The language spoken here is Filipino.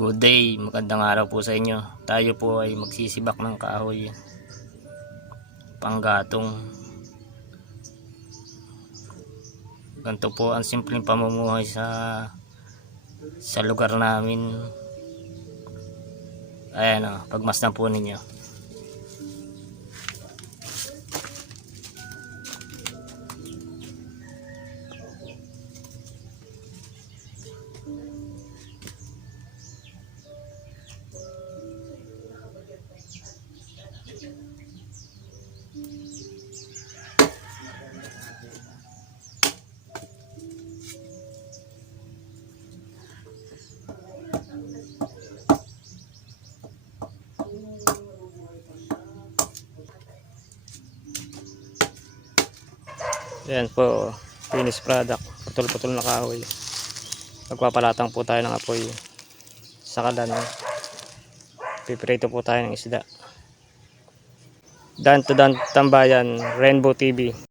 Good day, magandang araw po sa inyo. Tayo po ay magsisibak ng kahoy, panggatong. Ganito po ang simpleng pamumuhay sa lugar namin. Ayan o, pagmasdan po ninyo. Ayan po, finished product, putol-putol na kahoy. Magpapalatang po tayo ng apoy sa kalan. Piprito po tayo ng isda. Dan to Dan Tambayan, Rainbow TV.